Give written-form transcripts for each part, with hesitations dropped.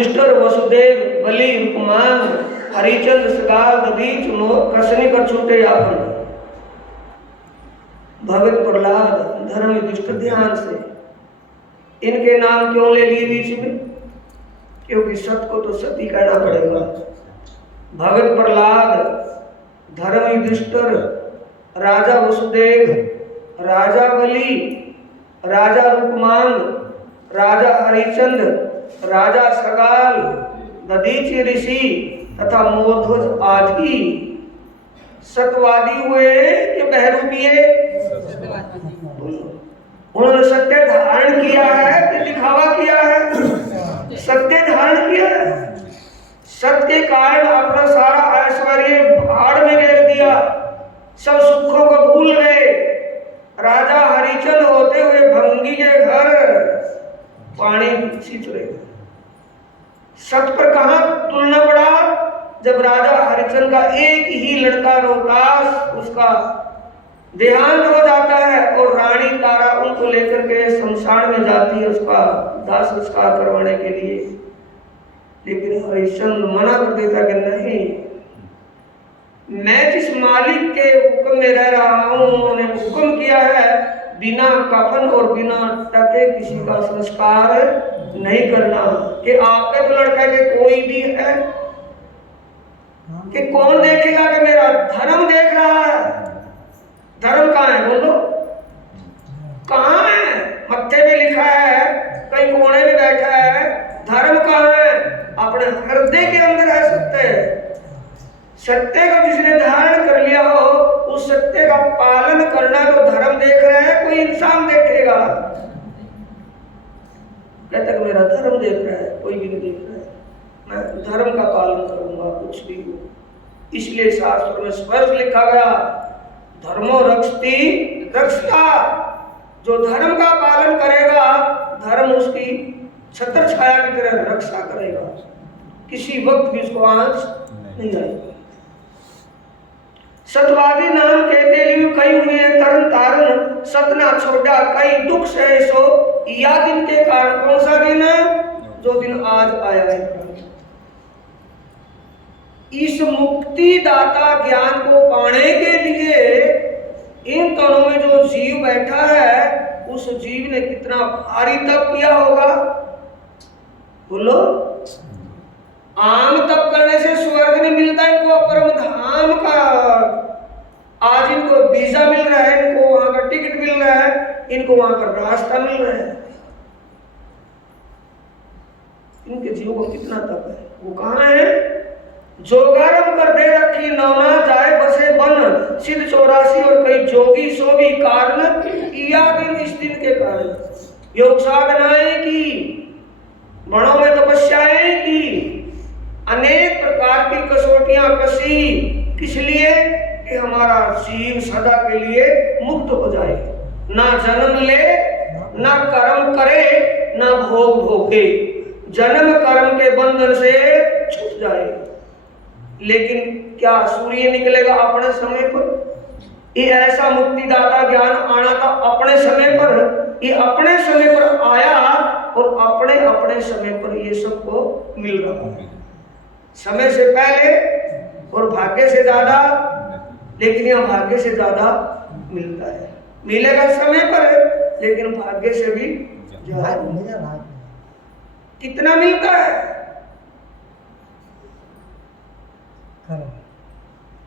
युधिष्ठिर वसुदेव बलि उपमान हरिचंद सगाल दधीच कसने कर छूटे आपन। भगत प्रहलाद धर्म युधिष्ठिर ध्यान से इनके नाम क्यों ले लिए बीच में, क्योंकि सत को तो सती कहना पड़ेगा। भगत प्रहलाद धर्म युधिष्ठिर राजा वसुदेव राजा बलि राजा रूपमान राजा हरिचंद राजा सगाल दधीचि ऋषि तथा मोरध्वज आदि सत्यवादी हुए कि बहरूपिए। उन्होंने सत्य धारण किया है कि दिखावा किया है? सत्य धारण किया है। सत्य के कारण अपना सारा ऐश्वर्य भाड़ में गिर दिया, सब सुखों को भूल गए। राजा हरिचंद होते हुए भंगी के घर पानी सींच रहे। सत्य पर कहां तुलना पड़ा, जब राजा हरिचंद का एक ही लड़का रोहतास उसका देहांत हो जाता है और रानी तारा उनको लेकर के शमशान में जाती है उसका दाह संस्कार करवाने के लिए। लेकिन हरिचंद मना कर देता कि नहीं, मैं जिस मालिक के हुक्म में रह रहा हूं, उन्होंने हुक्म किया है बिना कफन और बिना टके किसी का संस्कार नहीं करना। कि आपके तो लड़का के कोई भी है कि कौन देखेगा कि मेरा धर्म देख रहा है? धर्म कहाँ है बोलो, कहाँ है? मत्थे पे लिखा है, कहीं कोने में बैठा है। धर्म कहाँ है? अपने हृदय के अंदर है सत्य। सत्य को जिसने धारण कर लिया हो, उस सत्य का पालन करना तो धर्म देख रहा है, कोई इंसान देखेगा। कहता कि मेरा धर्म देख रहा है, कोई भी नहीं देख रहा है। मैं धर्म का पालन करूंगा कुछ भी हो। इसलिए शास्त्र में स्पष्ट लिखा गया, धर्मो रक्षति रक्षता। जो धर्म का पालन करेगा, धर्म उसकी छत्र छाया की तरह रक्षा करेगा, किसी वक्त भी उसको आंच नहीं आएगी। सतवादी नाम कहते लियो कई हुए तरन तारण सतना छोड़ा कई दुख सहे सो। या दिन के कारण, कौन सा दिन है? जो दिन आज आया है। इस मुक्ति दाता ज्ञान को पाने के लिए इन तनों में जो जीव बैठा है, उस जीव ने कितना भारी तप किया होगा बोलो। आम तप करने से स्वर्ग नहीं मिलता इनको, परम धाम का आज इनको वीजा मिल रहा है, इनको वहां का टिकट मिल रहा है, इनको वहां का रास्ता मिल रहा है। इनके जीवों को कितना तप है। वो कहाँ है? जोगारम कर दे रखी नौना जाए बसे बन सिद्ध 84 और कई जोगी सो भी कारण या दिन इस दिन के कारण। योग साधनाएं की, बड़ों में तपस्याएं की, अनेक प्रकार की कसौटियां कसी, किस लिए? कि हमारा जीव सदा के लिए मुक्त हो जाए, ना जन्म ले, ना कर्म करे, ना भोग भोगे, जन्म कर्म के बंधन से छूट जाए। लेकिन क्या सूर्य निकलेगा अपने समय पर? ये ऐसा मुक्तिदाता ज्ञान आना था अपने समय पर। ये अपने समय पर आया और अपने अपने समय पर ये सबको मिल रहा है, समय से पहले और भाग्य से ज्यादा। लेकिन यह भाग्य से ज्यादा मिलता है, मिलेगा समय पर, लेकिन भाग्य से भी ज्यादा। कितना मिलता है?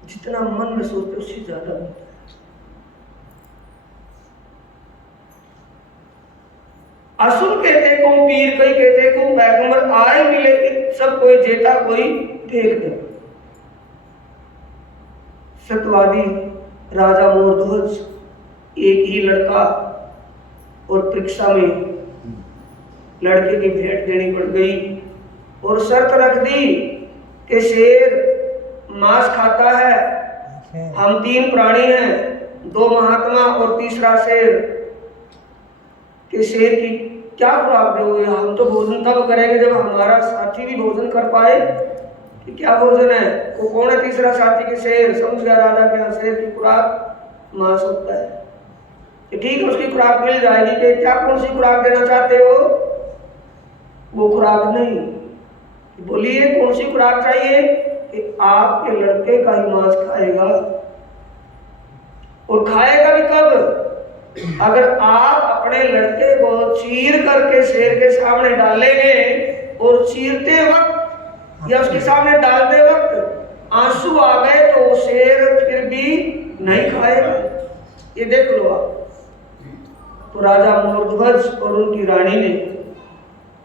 जितना मन में सोचते उससे ज्यादा मिलता है। असुर कहते को पीर, कई कहते को पैगंबर आए मिले, सब कोई जेता कोई फेंक दे। सत्यवादी राजा मोरध्वज एक ही लड़का, और परीक्षा में लड़के की भेंट देनी पड़ गई और शर्त रख दी कि शेर मांस खाता है, हम 3 प्राणी हैं, 2 महात्मा और तीसरा शेर। कि शेर की क्या खुराक दोगे? हम तो भोजन तब करेंगे जब हमारा साथी भी भोजन कर पाए। कि क्या भोजन है? वो कौन है तीसरा साथी? के शेर। समझ गया राजा के यहाँ शेर की खुराक मांस होता है। कि ठीक है, उसकी खुराक मिल जाएगी। कि क्या कौन सी खुराक देना चाहते हो? वो खुराक नहीं, बोलिए कौन सी खुराक चाहिए? कि आपके लड़के का ही मांस खाएगा, और खाएगा भी कब? अगर आप अपने लड़के को चीर करके शेर के सामने डालेंगे और चीरते वक्त या उसके सामने डालते वक्त आंसू आ गए तो वो शेर फिर भी नहीं खाएगा। ये देख लो आप। तो राजा मोरध्वज और उनकी रानी ने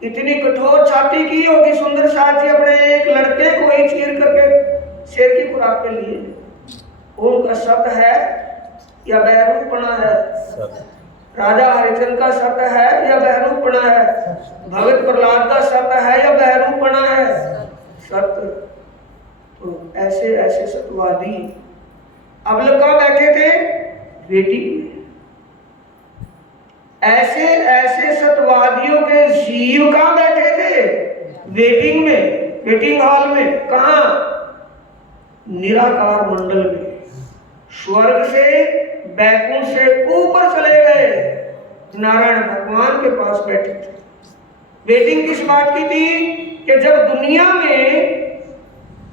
इतनी कठोर छाती की होगी सुंदर साथ जी अपने एक लड़के को ही चीर करके शेर की खुराक के लिए। उनका सत्य है या बहरूपना है? राजा हरिचंद्र का सत्य है या बहरूपना है? भगत प्रहलाद का सत्य है या बहरूपना है? सत्य। तो ऐसे ऐसे सत्यवादी अब लोग कहाँ बैठे थे? वेटिंग में। ऐसे ऐसे सत्यवादियों के जीव कहाँ बैठे थे? वेटिंग में, वेटिंग हॉल में। कहाँ? निराकार मंडल में। स्वर्ग से बैकुंठ से ऊपर चले गए, नारायण भगवान के पास बैठे थे। वेटिंग किस बात की थी? कि जब दुनिया में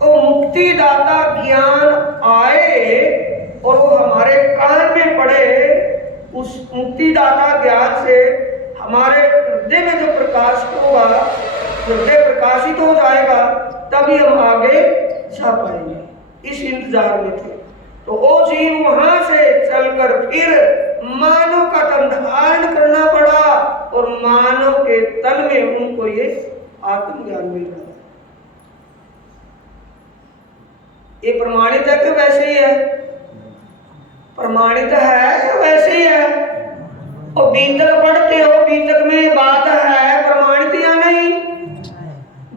वो मुक्तिदाता ज्ञान आए और वो हमारे कान में पड़े, उस मुक्तिदाता ज्ञान से हमारे हृदय में जो प्रकाश होगा, हृदय प्रकाशित हो जाएगा, तभी हम आगे जा पाएंगे। इस इंतजार में थे। तो वो जीव वहां से चलकर फिर मानव का तन धारण करना पड़ा और मानव के तन में उनको ये आत्मज्ञान मिल रहा है। ये प्रमाणित है कि वैसे ही है? प्रमाणित है या वैसे ही है? और बीतक पढ़ते हो, बीतक में बात है प्रमाणित या नहीं?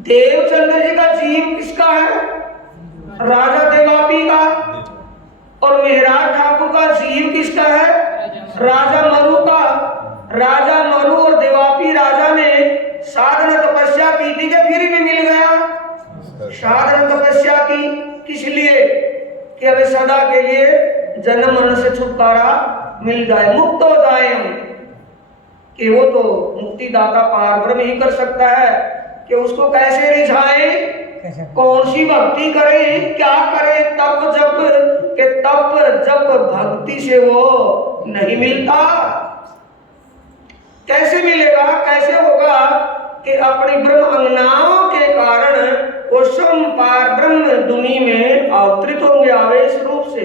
देवचंद्र जी का जीव किसका है? राजा देवापी का। और मेहराज ठाकुर का जीव किसका है? राजा मरु का। राजा मरु और देवापी राजा ने साधना तपस्या की थी कि फिर भी मिल गया? साधना तपस्या की किस लिए? कि हमें सदा के लिए जन्म मरण से छुटकारा मिल जाए, मुक्त हो जाए हम। कि वो तो मुक्तिदाता पार ब्रह्म ही कर सकता है। कि उसको कैसे रिझाए, कौन सी भक्ति करें, क्या करें? तप जप के तप जप भक्ति से वो नहीं मिलता। कैसे मिलेगा, कैसे होगा? कि अपनी ब्रह्म अंगनाओं के कारण वो स्वयं पार ब्रह्म दुनिया में अवतरित होंगे आवेश रूप से,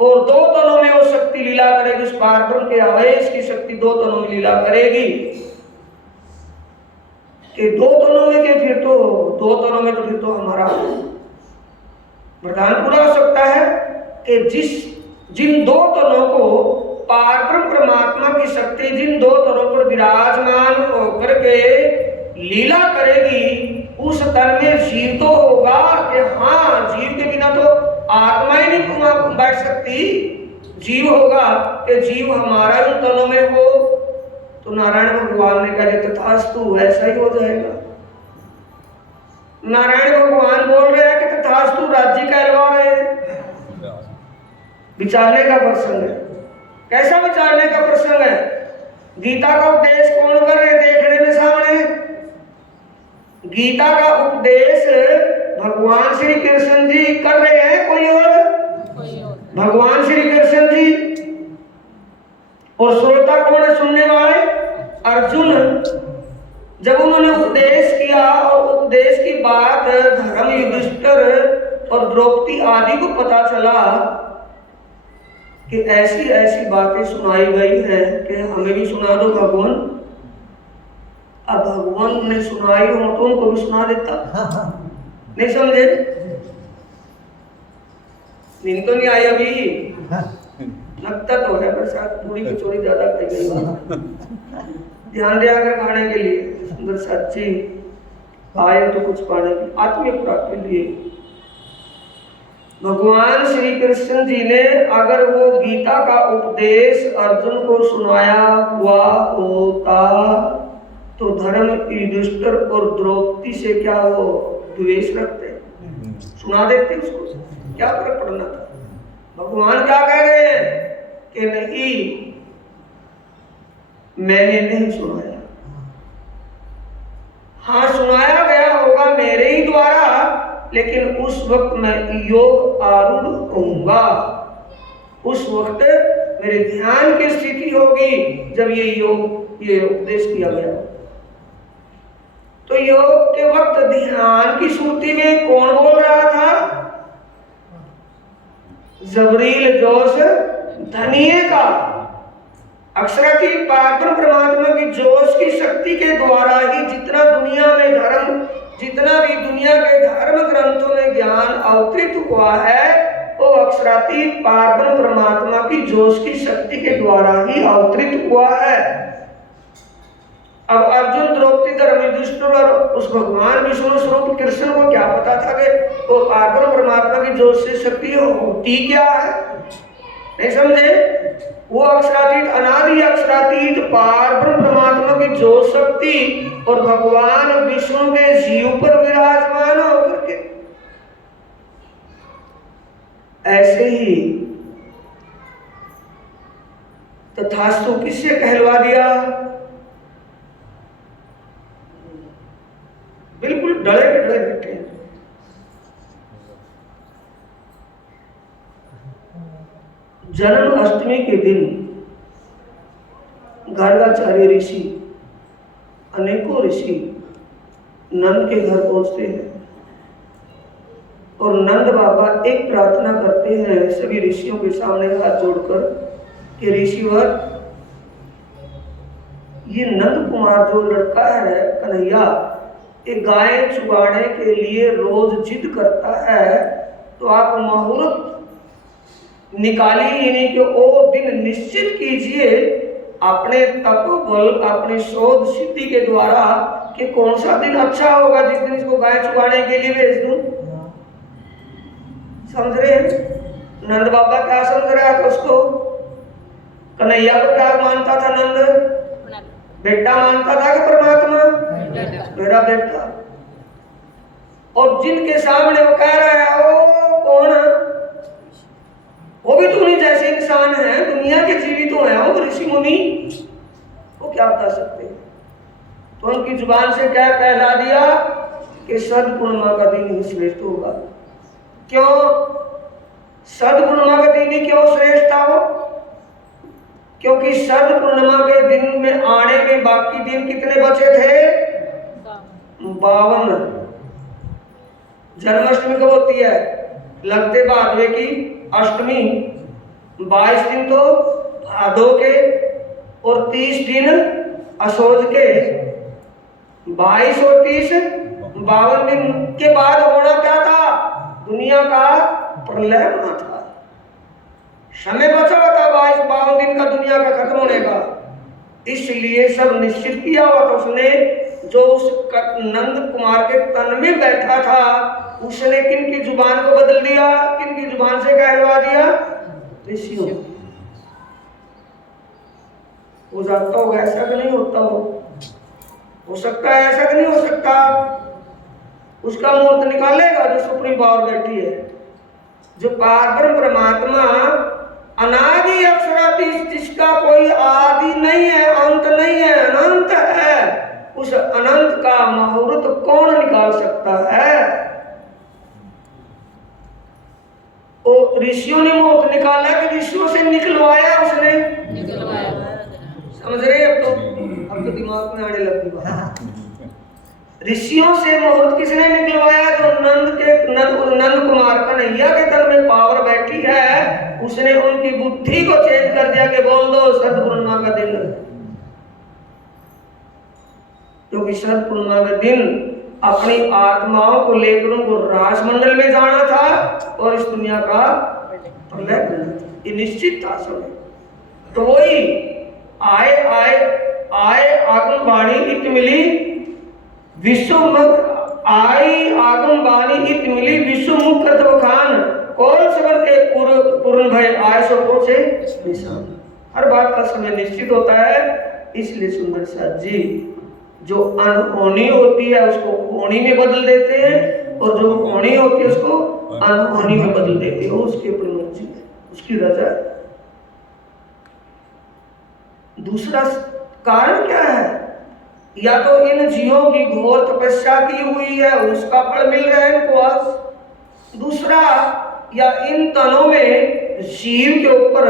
और दो तनों में वो शक्ति लीला करेगी। उस पार ब्रह्म के आवेश की शक्ति दो तनों में लीला करेगी। कि दो तनों में के फिर तो दो तनों में तो फिर तो हमारा वरदान पूरा हो सकता है कि जिन दो तनों को पारब्रह्म परमात्मा की शक्ति जिन दो तनों पर विराजमान होकर के लीला करेगी, उस तन में जीव तो होगा। कि हाँ, जीव के बिना तो आत्मा ही नहीं बैठ सकती। जीव होगा कि जीव हमारा उन तनों में हो। तो नारायण भगवान ने कहा तथास्तु, ऐसा ही हो जाएगा। नारायण भगवान बोल रहे हैं कि तथास्तु राज्य कहलवा रहे हैं। विचारने का प्रसंग है। कैसा विचारने का प्रसंग है? गीता का उपदेश कौन कर रहे हैं? देख रहे हैं सामने। गीता का उपदेश भगवान श्री कृष्ण जी कर रहे हैं, कोई और? भगवान श्री कृष्ण जी। और श्रोता कौन है सुनने वाले? अर्जुन। जब उन्होंने उपदेश किया और उपदेश की बात धर्म युधिष्ठिर और द्रौपदी आदि को पता चला कि ऐसी ऐसी बातें सुनाई गई है कि हमें भी सुना दो भगवान। अब भगवान ने सुनाई हो तो उनको भी सुना देता। नहीं समझे? नींद तो नहीं आई अभी? लगता तो है, पर शायद थोड़ी कचौड़ी ज्यादा खाई गई। ध्यान दिया कर खाने के लिए। सुंदर सच्ची आए तो कुछ पाने की आत्मीय खुराक के लिए भगवान श्री कृष्ण जी ने अगर वो गीता का उपदेश अर्जुन को सुनाया हुआ होता तो धर्म युधिष्ठिर और द्रौपदी से क्या वो द्वेष रखते? सुना देते उसको, क्या फर्क पड़ना था? भगवान क्या कह रहे हैं कि नहीं, मैंने नहीं सुनाया। हाँ, सुनाया गया होगा मेरे ही लेकिन उस वक्त मैं योग आरूढ़ होऊंगा। उस वक्त मेरे ध्यान की स्थिति होगी जब ये उपदेश किया गया। तो योग के वक्त ध्यान की सूर्ति में कौन बोल रहा था? जबरील जोश धनिये का। अक्षरातीत पारब्रह्म परमात्मा की जोश की शक्ति के द्वारा ही जितना भी दुनिया के धर्म ग्रंथों में ज्ञान अवतरित हुआ है, वो अक्षरातीत पारब्रह्म परमात्मा की जोश की शक्ति के द्वारा ही अवतरित हुआ है। अब अर्जुन, द्रौपदी, धर्मयुधिष्ठिर और उस भगवान विष्णु स्वरूप कृष्ण को क्या पता था कि वो पारब्रह्म परमात्मा की जोश से शक्ति होती क्या है? नहीं समझे? वो अक्षरातीत, अनादि अक्षरातीत पारब्रह्म परमात्मा की जोश शक्ति और भगवान विष्णु के जीव पर विराजमान होकर के ऐसे ही तथास्तु किससे कहलवा दिया? बिल्कुल डले बैठे। जन्म अष्टमी के दिन गर्गाचार्य ऋषि, अनेकों ऋषि नंद के घर पहुंचते हैं और नंद बाबा एक प्रार्थना करते हैं सभी ऋषियों के सामने हाथ जोड़कर कि ऋषिवर, ये नंद कुमार जो लड़का है कन्हैया, ये गाय चुगाने के लिए रोज जिद करता है, तो आप मुहूर्त निकालिए, यानी कि वो दिन निश्चित कीजिए अपने तपोबल, अपनी शोध सिद्धि के द्वारा कि कौन सा दिन अच्छा होगा जिस दिन इसको गाय चुगाने के लिए भेज दूं। समझ रहे हैं? नंद बाबा क्या समझ रहा था उसको? कन्हैया को क्या मानता था नंद? बेटा मानता था कि परमात्मा? मेरा बेटा। और जिनके सामने वो कह रहा है वो कौन? वो भी तो उन्हीं जैसे इंसान है, दुनिया के जीवित तो है, वो ऋषि मुनि, वो क्या बता सकते हैं? तो उनकी जुबान से क्या कहला दिया कि सद्पूर्णिमा का दिन ही श्रेष्ठ होगा। क्यों सद्पूर्णिमा का दिन ही क्यों श्रेष्ठ था वो? क्योंकि सद्पूर्णिमा के दिन में आने में बाकी दिन कितने बचे थे? 52। जन्माष्टमी कब होती है? लगते भादवे की अष्टमी। 22 दिन तो भादो के और 30 दिन असोज के। 22 और 30 52 दिन के बाद होना क्या था? दुनिया का प्रलय होना था। समय बचा हुआ था 22 दिन का दुनिया का खत्म होने का। इसलिए सब निश्चित किया हुआ था उसने। जो उस नंद कुमार के तन में बैठा था उसने किन की जुबान को बदल दिया? किन की जुबान से कहलवा दिया? ऋषियों। हो जाता होगा ऐसा कि नहीं होता हो सकता है ऐसा कि नहीं हो सकता? उसका मूर्त निकालेगा जो सुप्रीम पावर बैठी है, जो पारब्रह्म परमात्मा अनादि अक्षरातीत, जिसका कोई आदि नहीं है, अंत नहीं है, अनंत है। उस अनंत का मुहूर्त कौन निकाल सकता है? ओ ऋषियों ने मुहूर्त निकाला कि ऋषियों से निकलवाया उसने। समझ रहे? अब तो दिमाग में आने लगी बात। ऋषियों से मुहूर्त किसने निकलवाया? जो नंद कुमार कन्हैया के तन में पावर बैठी है, उसने उनकी बुद्धि को चेंज कर दिया कि बोल दो सद्पूर्णिमा का दिन। क्योंकि सद्पूर्णिमा का दिन अपनी आत्माओं को लेकर उनको राजमंडल में जाना था और इस दुनिया का प्रलय करना था। ये निश्चित था समय। तो वही आए आगम वाणी इत मिली विश्वमुख, आई आगम वाणी इत मिली विश्वमुख कृत बखान, कौन सबर के पूर्ण भय आय सो पहुंचे निशान। हर बात का समय निश्चित होता है। इसलिए सुंदर साथ जी जो अनहोनी होती है उसको होनी में बदल देते हैं और जो होनी होती है उसको अनहोनी में बदल देते हैं। उसके ऊपर मर्जी है, उसकी रजा है। दूसरा कारण क्या है? या तो इन जीवों की घोर तपस्या की हुई है, उसका फल मिल रहा है इनको आज। दूसरा, या इन तनों में जीव के ऊपर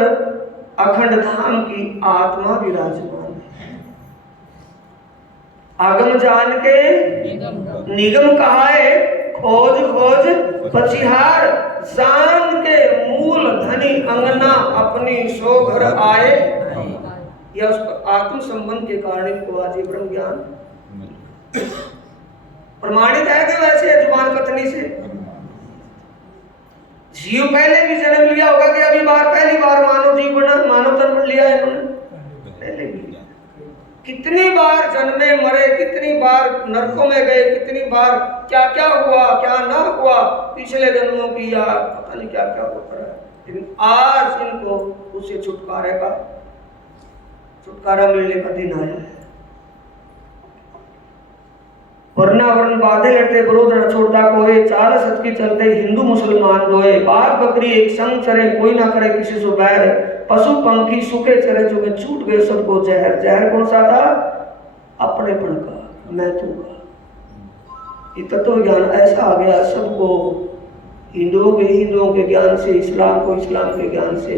अखंड धाम की आत्मा विराजमान है। आगम जान के निगम कहाए, खोज खोज पछिहार, जान के मूल धनी अंगना अपनी सो घर आए। यह उस आत्म संबंध के कारण इनको आज ब्रह्म ज्ञान प्रमाणित है कि वैसे जुबान कथनी से। जीव पहले भी जन्म लिया होगा कि अभी पहली बार मानव जीव बना, मानव तन लिया है इन्होंने, पहले भी लिया। कितनी बार जन्मे मरे, कितनी बार नरकों में गए, कितनी बार क्या क्या हुआ क्या ना हुआ, पिछले जन्मों की या पता नहीं क्या क्या होता है। लेकिन आज इनको उससे छुटकारा मिलने का दिन आया है। वरना वर्ण बाधे लड़ते विरोध न छोड़ता कोई, चाल सत की चलते हिंदू मुसलमान दोए, बाघ बकरी एक संग चरे कोई ना करे किसी से बैर, पशु पंखी सूखे चरे चुके छूट गए सबको जहर। जहर कौन सा था? अपनेपन का, मैं तू का। ये तत्व ज्ञान ऐसा आ गया सबको, हिंदुओं के ज्ञान से, इस्लाम को इस्लाम के ज्ञान से,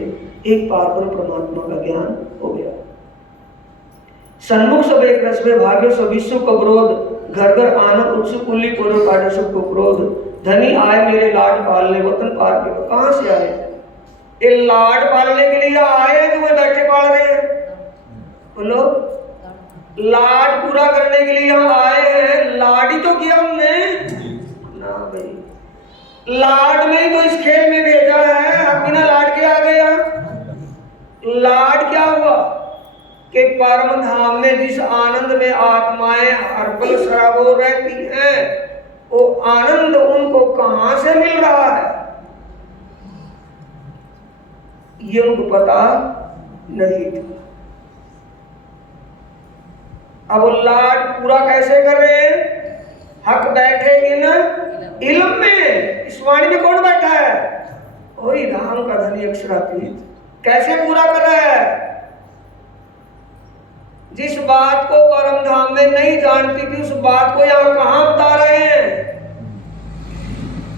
एक पावन परमात्मा का ज्ञान हो गया। सन्मुख सब एक रस में भाग्य सब विश्व को विरोध, घर घर आनंद उत्सुक उल्ली पूर्व काटे सबको क्रोध। धनी आए मेरे लाड पालने वतन पार के। कहां से आए? ये लाड पालने के लिए आए हैं, जो बैठे पाल रहे हैं। बोलो, लाड पूरा करने के लिए हम आए हैं। लाड ही तो किया हमने ना भाई, लाड में ही तो इस खेल में भेजा है। अब बिना लाड के आ गया। लाड क्या हुआ कि परम धाम में जिस आनंद में आत्माएं हर पल सराबोर रहती हैं, वो आनंद उनको कहां से मिल रहा है ये उनको पता नहीं था। अब वो लाड पूरा कैसे कर रहे हैं? हक बैठे इन इल्म में। इस वाणी में कौन बैठा है? वही धाम का धनी अक्षरातीत। कैसे पूरा कर रहा है? जिस बात को परम धाम में नहीं जानती थी, उस बात को यहां कहां बता रहे हैं?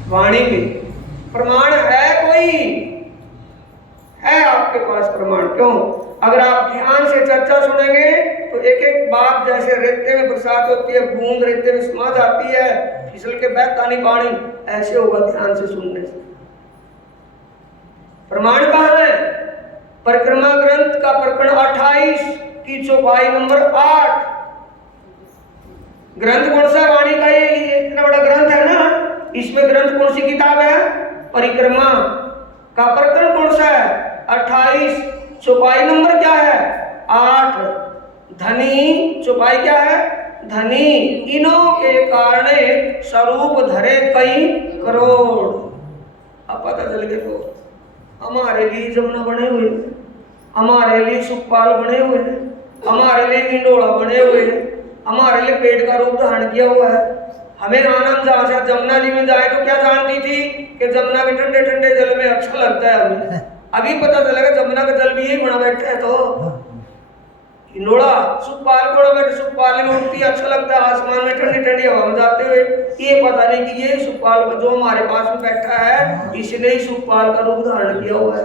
वाणी में। प्रमाण है कोई? है आपके पास प्रमाण? क्यों? अगर आप ध्यान से चर्चा सुनेंगे तो एक एक बात, जैसे रेते में बरसात होती है, बूंद रेते में समा जाती है, फिसल के बहता नहीं पानी, ऐसे होगा ध्यान से सुनने से। प्रमाण कहां है? परिक्रमा ग्रंथ का प्रकरण 28 की चौपाई नंबर 8। ग्रंथ कौन सा? वाणी का ये इतना बड़ा ग्रंथ है ना, इसमें ग्रंथ कौन सी किताब है? परिक्रमा का प्रकरण कौन सा है? 28। चौपाई नंबर क्या है? 8। धनी, चौपाई क्या है? धनी इनों के कारण स्वरूप धरे कई करोड़। अब पता चल गया तो हमारे लिए जमुना बने हुए, हमारे लिए सुखपाल बने हुए हैं, हमारे लिए इंडोला बने हुए हैं, हमारे लिए पेट का रूप धारण किया हुआ है। हमें आनंद जहां से जमुना जी में जाए तो क्या जानती थी कि जमुना के ठंडे ठंडे जल में अच्छा लगता है हमें। अभी पता चलेगा जमुना का जल भी यही बना बैठा है। तो इंडोला सुखपाल को बैठे, सुखपाल में उठती अच्छा लगता है, आसमान में ठंडी ठंडी हवा में जाते हुए। ये पता नहीं कि ये सुखपाल जो हमारे पास में बैठा है, इसने ही सुखपाल का रूप धारण किया हुआ है।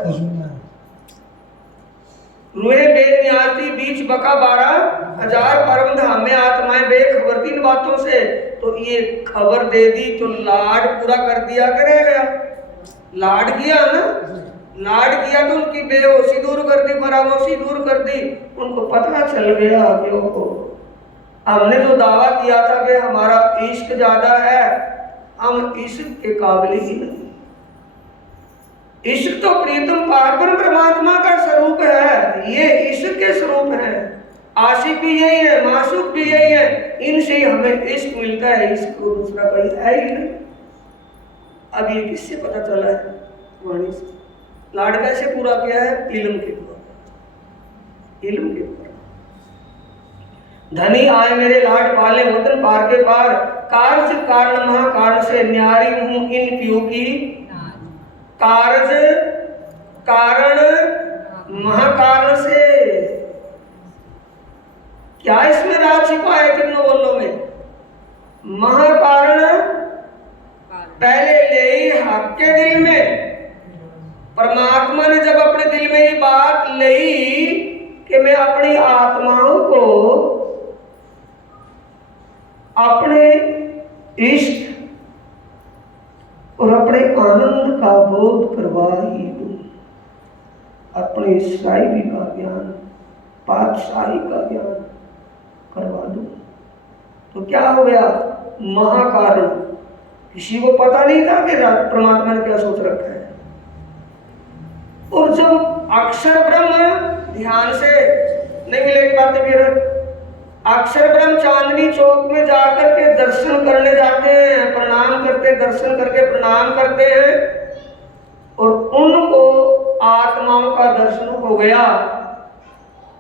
रुए बेनियाती बीच बका 12,000 परम धाम में आत्माएं बेखबर 3 बातों से। तो ये खबर दे दी तो लाड पूरा कर दिया कि रह गया? लाड किया ना, लाड किया तो उनकी बेहोशी दूर कर दी, फरामोशी दूर कर दी। उनको पता चल गया कि हमने जो दावा किया था कि हमारा इश्क ज्यादा है, हम इश्क के काबिल ही नहीं। इश्क तो प्रीतम पावन परमात्मा का स्वरूप है, ये इश्क के स्वरूप है। आशिक भी यही है, मासूक भी यही है, इनसे ही हमें इश्क मिलता है। इश्क को दूसरा कोई है ही नहीं। अब ये किससे पता चला है? वाणी से। लाड कैसे पूरा किया है? इल्म के द्वारा, इल्म के द्वारा। धनी आए मेरे लाड पाले वतन पार के पार, कार्य कारण महाकारण से न्यारी हूं इन पियो की। कार्य कारण महाकारण से, क्या इसमें राज छिपा है तीनों बोलों में? महाकारण पहले ले ही आपके दिल में। परमात्मा ने जब अपने दिल में ये बात ली कि मैं अपनी आत्माओं को अपने इष्ट और अपने आनंद का बोध करवा ही दूं, अपने ईसाई का ज्ञान, पातशाही का ज्ञान करवा दूं, तो क्या हो गया? महाकारण। किसी को पता नहीं था कि परमात्मा ने क्या सोच रखा है। और जब अक्षर ब्रह्म, ध्यान से नहीं मिलेगी बातें फिर, अक्षर ब्रह्म चांदनी चौक में जाकर के दर्शन करने जाते हैं, प्रणाम करते, दर्शन करके प्रणाम करते हैं, और उनको आत्माओं का दर्शन हो गया।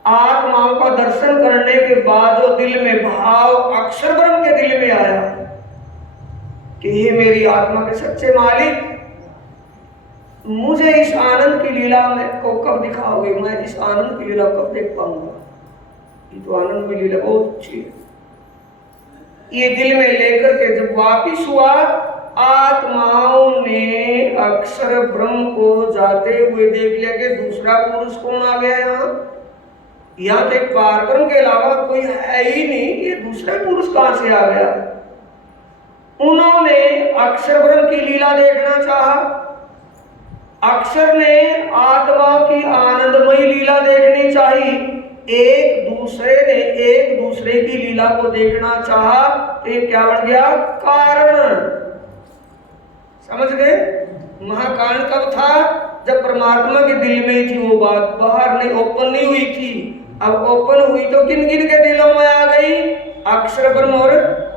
आत्माओं का दर्शन करने के बाद जो दिल में भाव अक्षर ब्रह्म के दिल में आया कि हे मेरी आत्मा के सच्चे मालिक, मुझे इस आनंद की लीला में को कब दिखाओगे? मैं इस आनंद की लीला कब देख पाऊंगा? ये तो आनंद की लीला बहुत अच्छी है। ये दिल में लेकर के जब वापिस हुआ, आत्माओं ने अक्षर ब्रह्म को जाते हुए देख लिया कि दूसरा पुरुष कौन आ गया यहाँ तो एक पारब्रह्म के अलावा कोई है ही नहीं, ये दूसरा पुरुष कहां से आ गया? उन्होंने अक्षर ब्रह्म की लीला देखना चाहा। अक्षर ने आत्मा की आनंदमयी लीला देखनी चाहिए। एक दूसरे की लीला को देखना चाहा तो ये क्या बन गया? कारण। समझ गए? महाकारण कब था? जब परमात्मा के दिल में थी वो बात, बाहर नहीं, ओपन नहीं हुई थी। अब ओपन हुई तो किन किन के दिलों में आ गई? अक्षर ब्रह्म और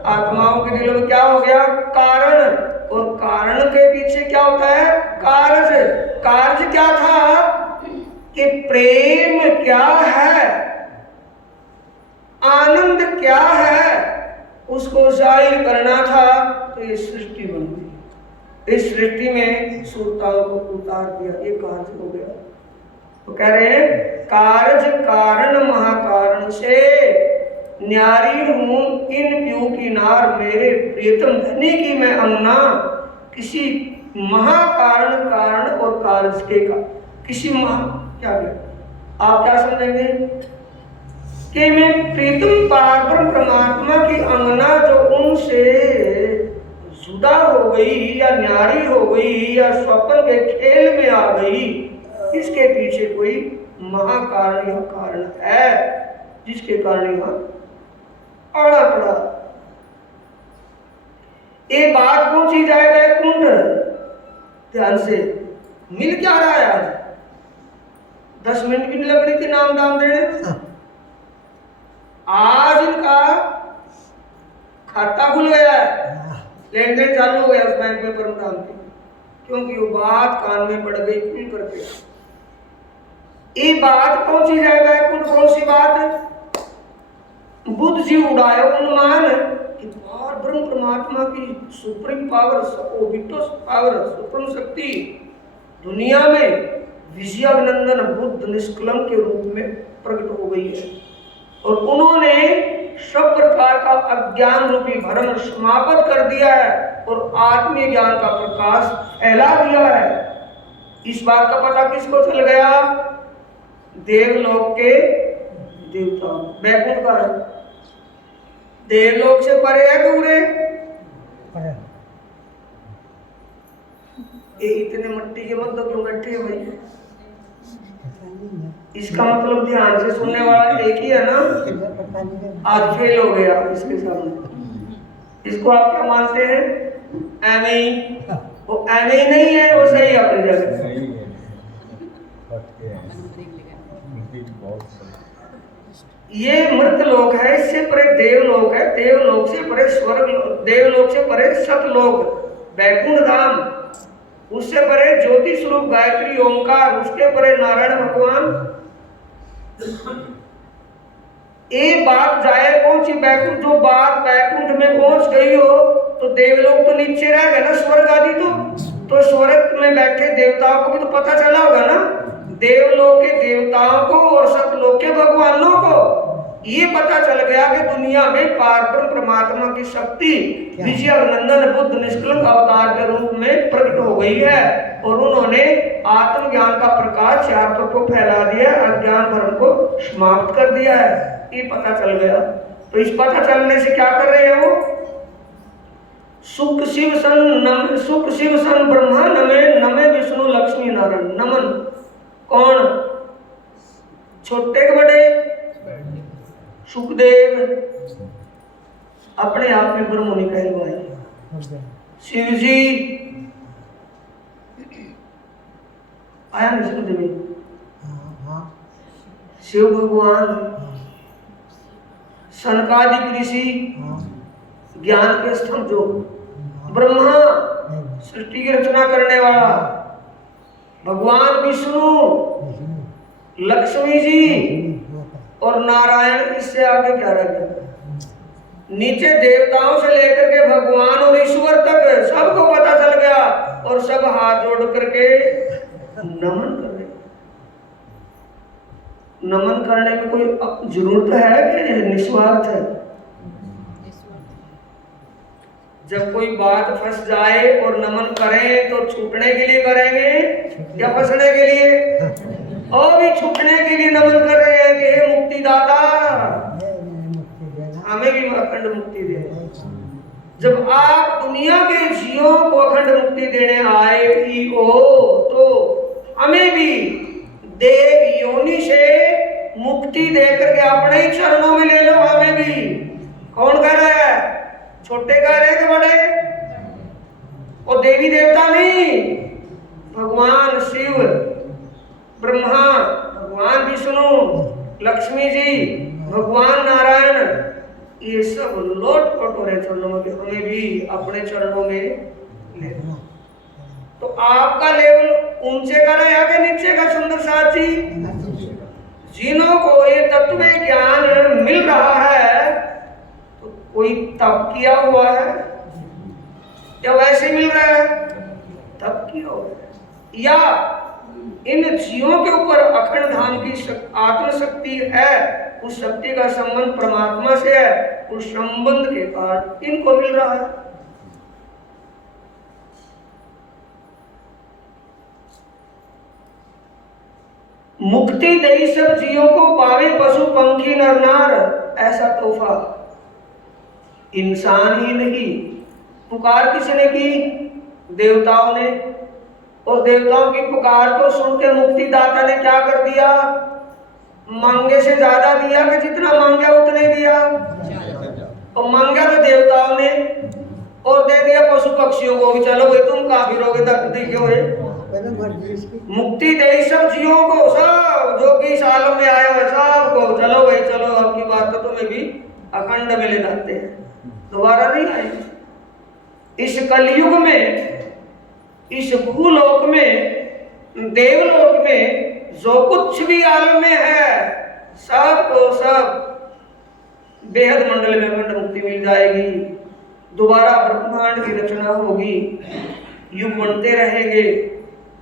आत्माओं के दिलों में क्या हो गया? कारण। और कारण के पीछे क्या होता है? कार्य। कार्य क्या था कि प्रेम क्या है, आनंद क्या है, उसको जाहिर करना था। तो ये सृष्टि बन गई। इस सृष्टि में सुरताओं को उतार दिया, ये कार्य हो गया। तो कह रहे हैं कार्य कारण महाकारण से न्यारी हूं इन प्यू की नार, मेरे प्रियतम धनी की मैं अंगना। किसी महाकारण कारण और कार्य के का किसी क्या आप क्या समझेंगे कि मैं प्रीतम पारब्रह्म परमात्मा की अंगना जो उनसे जुदा हो गई या न्यारी हो गई या स्वप्न के खेल में आ गई, इसके पीछे कोई महाकारण या कारण है जिसके कारण यहां अड़ा पड़ा। ये बात पहुंची जाए वैकुंठ, ध्यान से मिल क्या रहा है? आज 10 मिनट भी नहीं लग रही थी नाम दाम देने। आज इनका खाता खुल गया है, लेन देन चालू हो गया उस बैंक में परमधाम के, क्योंकि वो बात कान में पड़ गई खुल करके। ये बात पहुंची जाए वैकुंठ, कौन सी बात? बुद्ध जी उड़ाए अनुमान कि ब्रह्म परमात्मा की सुप्रीम पावर, पावर, सुप्रीम शक्ति दुनिया में विजयाभिनंदन बुद्ध निष्कलंक के रूप में प्रकट हो गई है, और उन्होंने सब प्रकार का अज्ञान रूपी भ्रम समाप्त कर दिया है और आत्मीय ज्ञान का प्रकाश फैला दिया है। इस बात का पता किसको चल गया? देवलोक के देवता। वैकुंठ का है, देवलोक से परे है दूर है। ये इतने मट्टी के मत क्यों बैठे हैं भाई? इसका मतलब ध्यान से सुनने वाला एक ही है ना, आज फेल हो गया इसके सामने। इसको आप क्या मानते हैं? एम ही, वो एम ही नहीं है, वो सही है अपनी जगह। ये मृत लोक है, इससे परे देवलोक है, देवलोक से परे स्वर्ग, देवलोक से परे सतलोक वैकुंठ धाम, उससे परे ज्योति स्वरूप गायत्री ओंकार, उसके परे नारायण भगवान। एक बात जाए पहुंची वैकुंठ, जो बात वैकुंठ में पहुंच गई हो तो देवलोक तो नीचे रह गए ना, स्वर्ग आदि तो स्वर्ग में बैठे देवताओं को भी तो पता चला होगा ना, देवलोक के देवताओं को और सतलोक के भगवानों को। ये पता चल गया कि दुनिया में पारब्रह्म परमात्मा की शक्ति विजयानंदन बुद्ध निष्कलंक अवतार के रूप में प्रकट हो गई है और उन्होंने आत्मज्ञान का प्रकाश चारों को फैला दिया, अज्ञान भ्रम को समाप्त कर दिया है। ये पता चल गया। तो इस पता चलने से क्या कर रहे हैं वो? सुख शिव सन ब्रह्मा नमे नमे विष्णु लक्ष्मी नारायण नमन। कौन? छोटे के बड़े? सुखदेव अपने आप में ब्रह्म नहीं कहलवाए। शिव जी आया नहीं समझ में? शिव भगवान, सनकादिक ऋषि, ज्ञान के स्तंभ जो ब्रह्मा सृष्टि की रचना करने वाला, भगवान विष्णु, लक्ष्मी जी और नारायण, इससे आगे क्या रह गया? नीचे देवताओं से लेकर के भगवान और ईश्वर तक सबको पता चल गया और सब हाथ जोड़ करके नमन कर रहे। नमन करने में कोई जरूरत है कि निस्वार्थ है? जब कोई बात फंस जाए और नमन करें तो छूटने के लिए करेंगे या फंसने के लिए? और भी छूटने के लिए नमन कर रहे हैं कि हे मुक्तिदाता हमें भी अखंड मुक्ति दे। जब आप दुनिया के जीवों को अखंड मुक्ति देने आए ही हो तो हमें भी देव योनि से मुक्ति देकर के अपने ही चरणों में ले लो। हमें भी। कौन कह रहा है? छोटे कह रहे हैं कि बड़े? और देवी देवता नहीं, भगवान शिव, ब्रह्मा, भगवान विष्णु, लक्ष्मी जी, भगवान नारायण, ये सब लोट कटोरे चरणों में हमें भी अपने चरणों में ले। तो आपका लेवल ऊंचे का है या के नीचे का? सुंदर साथी, जिन्हों को ये तत्व ज्ञान मिल रहा है तो कोई तप किया हुआ है या वैसे मिल रहा है? तप किया हुआ है या इन जीवों के ऊपर अखंड धाम की आत्मशक्ति है, उस शक्ति का संबंध परमात्मा से है, उस संबंध के कारण इनको मिल रहा है। मुक्ति दई सब जीवों को पावे पशु पंखी नर नार, ऐसा तोहफा इंसान ही नहीं। पुकार किसने की? देवताओं ने। और देवताओं की पुकार को सुन के मुक्तिदाता ने क्या कर दिया? मांगे से ज्यादा दिया कि जितना मांगा उतने दिया। और मांगा तो देवताओं ने और दे दिया पशु पक्षियों को भी। चलो भाई तुम काफी रहोगे तक क्यों है? मुक्ति दे सब जीवों को, सब जो कि इस आलम में आए हुए सबको, चलो भाई चलो, आपकी बात तो तुम्हें भी अखंड में ले जाते हैं, दोबारा नहीं आए। इस कलयुग में, इस भूलोक में, देवलोक में जो कुछ भी आलम में है सबको सब बेहद मंडल में अखंड मुक्ति मिल जाएगी। दोबारा ब्रह्मांड की रचना होगी, युग बनते रहेंगे,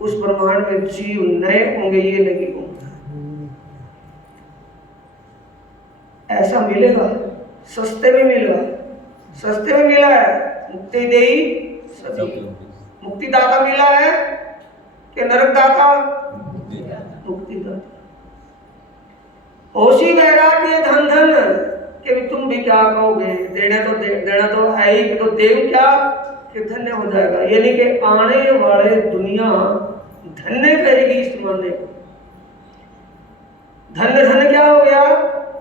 उस ब्रह्मांड में जीव नए होंगे, ये नहीं होंगे। ऐसा मिलेगा, सस्ते में मिलेगा, सस्ते में मिला है। मुक्ति देई सभी, मुक्तिदाता मिला है कि नरकदाता? मुक्तिदाता। होशी वैराग्य धन धन कि तुम भी क्या कहोगे, देना तो है ही कि तो देव क्या कि धन्य हो जाएगा। यानी कि आने वाले दुनिया धन्य कहेगी इस मानने को। धन्य धन्य क्या हो गया?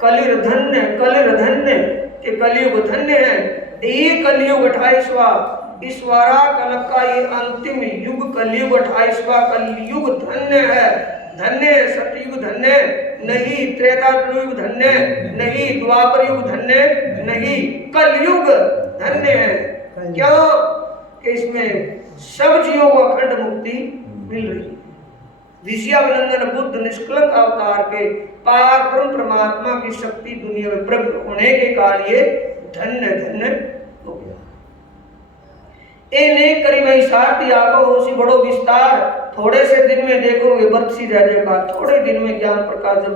कलिर धन्य, कलिर धन्य कि कलयुग धन्य है। ये कलयुग 28वां ईश्वरा कनक का ये अंतिम युग कलयुग 28वां कलयुग धन्य है। धन्य सतयुग धन्य नहीं, त्रेता युग धन्य नहीं, द्वापर युग धन्य नहीं, कलयुग धन्य है। क्यों? कि इसमें सब जीवों को अखंड मुक्ति मिल रही है। विजयानंदन बुद्ध निष्कलंक अवतार के पार ब्रह्म परमात्मा की शक्ति दुनिया में प्रकट होने के कारण ये धन्य धन्य हो गया। ने करीब साथी आगो होसी बड़ो विस्तार, थोड़े से दिन में देखोगे बरसी जाएगा। थोड़े दिन में ज्ञान प्रकाश जब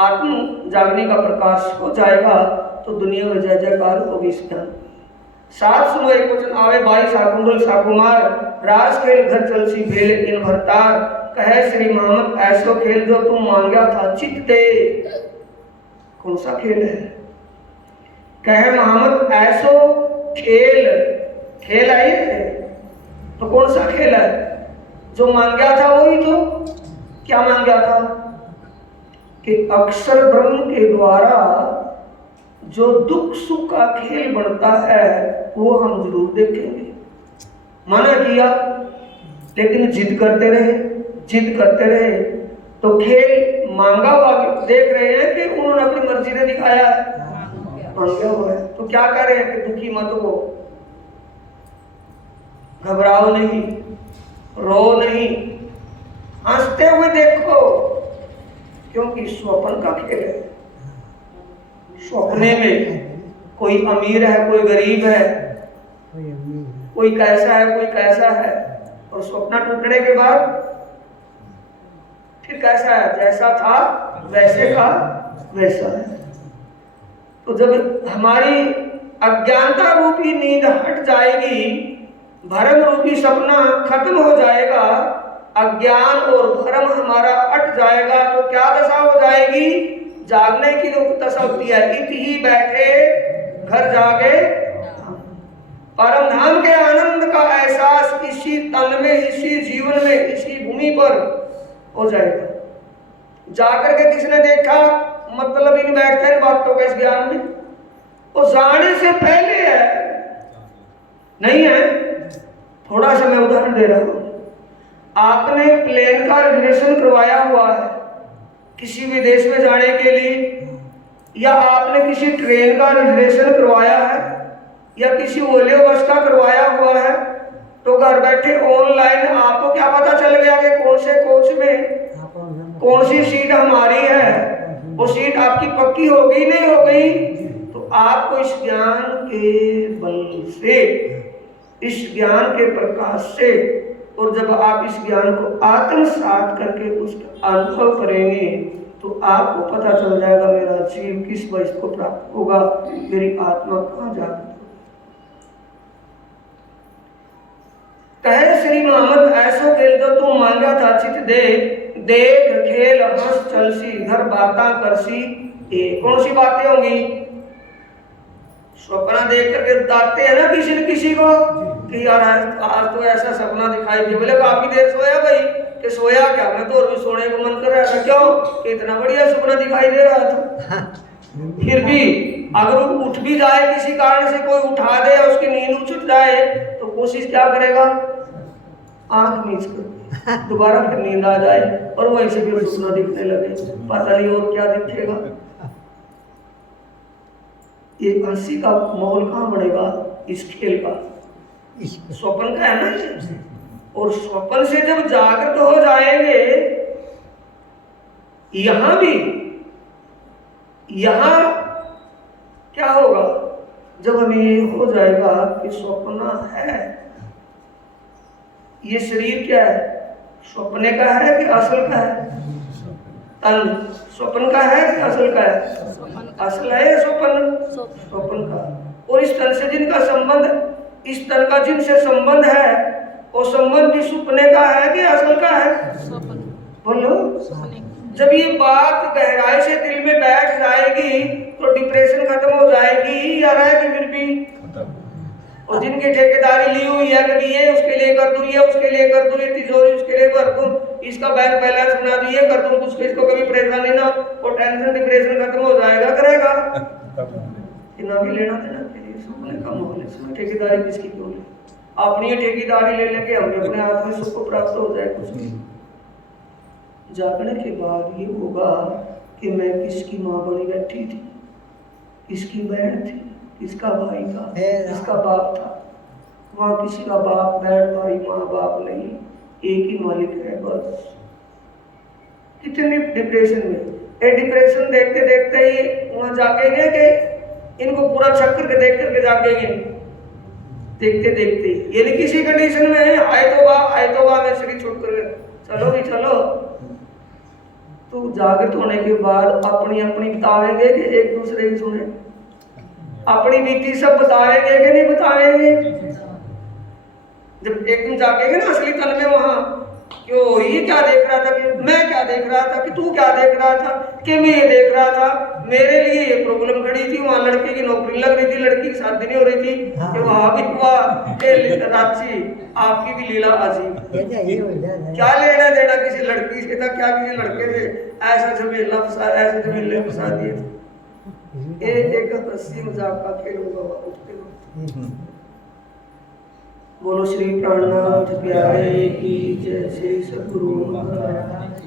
आत्म जागने का प्रकाश हो जाएगा तो दुनिया में जय जयकार होगी इस ज्ञान। सात सुनो एक वचन आवे बाई साकुंडल साकुमार रास खेल घर चलसी भेल इन भरतार कहे श्री मोहम्मद ऐसो खेल जो तुम मांगा था चित दे। कौन सा खेल है? कहे मोहम्मद ऐसो खेल, खेल आई है तो कौन सा खेल है? जो मांगा था वही तो। क्या मांगा था? कि अक्षर ब्रह्म के द्वारा जो दुख सुख का खेल बनता है वो हम जरूर देखेंगे। मना किया लेकिन जिद करते रहे, जिद करते रहे तो खेल मांगा हुआ देख रहे हैं कि उन्होंने अपनी मर्जी ने दिखाया है, मांगा हुआ है। तो क्या करें कि दुखी मत हो, घबराओ नहीं, रो नहीं, हंसते हुए देखो, क्योंकि स्वप्न का खेल है। स्वप्ने में कोई अमीर है, कोई गरीब है, कोई कैसा है, कोई कैसा है, और स्वप्न टूटने के बाद फिर कैसा है? जैसा था वैसे का वैसा है। तो जब हमारी अज्ञानता रूपी नींद हट जाएगी, भरम रूपी सपना खत्म हो जाएगा, अज्ञान और भरम हमारा हट जाएगा, तो क्या दशा हो जाएगी? जागने की जो दशा होती है, इत ही बैठे घर जागे परम धाम के आनंद का एहसास इसी तन में, इसी जीवन में, इसी भूमि पर हो जाएगा। जाकर के किसने देखा? मतलब इन बैठते इन बातों का इस ज्ञान में वो जाने से पहले है, नहीं है। थोड़ा सा मैं उदाहरण दे रहा हूं। आपने प्लेन का रिजर्वेशन करवाया हुआ है किसी भी देश में जाने के लिए, या आपने किसी ट्रेन का रिजर्वेशन करवाया है, या किसी ओले बस का करवाया हुआ है, तो घर बैठे ऑनलाइन आपको क्या पता चल गया कि कौन से कोच में कौन सी सीट हमारी है? वो सीट आपकी पक्की हो गई नहीं हो गई? तो आपको इस ज्ञान के बल से, इस ज्ञान के प्रकाश से, और जब आप इस ज्ञान को आत्मसात करके उसका अनुभव करेंगे तो आपको पता चल जाएगा मेरा जीव किस वयस को प्राप्त होगा, मेरी आत्मा कहाँ जाती। कहे श्री मोहम्मद ऐसो खेल तो तू मांगा था चित दे, देख खेल हंस चलसी घर बाता करसी। कौन सी बातें होंगी? स्वप्न देख करके बताते हैं ना किसी न किसी को कि यार आज तो ऐसा सपना दिखाई दिया। बोले काफी देर सोया भाई? कि सोया क्या, मैं तो और भी सोने को मन कर रहा था। क्यों? कि इतना बढ़िया सपना दिखाई दे रहा था। फिर भी अगर वो उठ भी जाए, किसी कारण से कोई उठा दे, उसकी नींद उछट जाए, तो कोशिश क्या करेगा? आंख नीच कर दोबारा फिर नींद आ जाए और वहीं से फिर सपना दिखने लगे, पता नहीं और क्या दिखेगा। ये हंसी का माहौल कहाँ बनेगा? इस खेल का, स्वप्न का है ना। और स्वप्न से जब जागृत हो जाएंगे, यहां भी, यहां क्या होगा? जब हमें ये हो जाएगा कि स्वप्न है, ये शरीर क्या है? स्वप्ने का है कि असल का है? तन स्वप्न का है कि असल का है? असल है या स्वप्न? स्वप्न का। और इस तन से जिनका संबंध, इस तन का जिनसे संबंध है, वो संबंध भी स्वप्ने का है कि असल का है? बोलो। जब ये बात गहराई से दिल में बैठ जाएगी तो डिप्रेशन खत्म हो जाएगी या रहेगी फिर भी? और जिनकी ठेकेदारी ली हुई है कि ये उसके लिए कर दूं, ये उसके लिए कर दूं, ये तिजोरी उसके लिए कर दूं, इसका बैंक बैलेंस बना दूं, ये कर दूं, उसको इसको कभी परेशानी ना हो, और टेंशन डिप्रेशन खत्म हो जाएगा, करेगा ना भी लेना देना के लिए सुनने का माहौल है। ठेकेदारी किसकी क्यों ले? अपनी ठेकेदारी ले लेके हम अपने आप में सुख को प्राप्त हो जाए। कुछ नहीं। जागने के बाद ये होगा कि मैं किसकी माँ बनी बैठी थी, किसकी बहन थी, किसका भाई था, किसका बाप था। वहां किसी का बाप बहन भाई माँ बाप नहीं, एक ही मालिक है बस। कितने डिप्रेशन में, ये डिप्रेशन देखते देखते ही वहां जागेंगे कि इनको पूरा चक्कर के देख करके जागेंगे, देखते देखते। यानी किसी कंडीशन में आए तो बा में शरीर छूट कर चलो भी चलो, तो जागृत होने के बाद अपनी अपनी बतावेंगे कि एक दूसरे की सुने? अपनी बीती सब बतावेंगे कि नहीं बतावेंगे? जब एकदम जागेंगे ना असली तन में, वहां क्यों ये क्या देख रहा था, कि मैं क्या देख रहा था, कि तू क्या देख रहा था, कि मैं ये देख रहा था, मेरे लिए ये प्रॉब्लम खड़ी थी, वहां लड़के की नौकरी लग रही थी, लड़की की शादी नहीं हो रही थी, कि वहां भी हुआ, रांची आपकी भी लीला अजीब। क्या लेना देना किसी लड़की से था, क्या किसी लड़के से? ऐसा झमेला फंसा, ऐसे झमेले फंसा दिए थे। एक हंसी मजाक का खेल होगा उठते वक्त। बोलो श्री प्राणनाथ प्यारे की जय, श्री सद्गुरु महाराज।